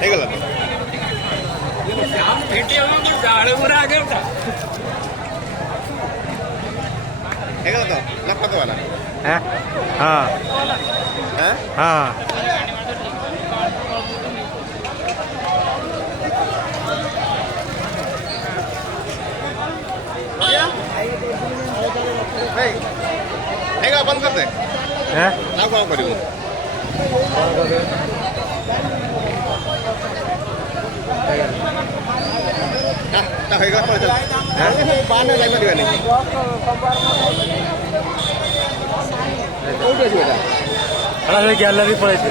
ହେଇଗଲା ତ ହେଇଗଲା ତ ନା ଫାତ ବାଲା হ্যাঁ হ্যাঁ হ্যাঁ হ্যাঁ ହେଇଗଲା ବନ୍ଦ କରିଦେ হ্যাঁ ଆଉ କ'ଣ କରିବୁ ତା ହେଇଗଲା ପଳେଇ ବାହାନେ ଯାଇପାରିବାନି କୋଉଠି ଅଛି ଏଇଟା আরে গ্যালারি পড়াইছে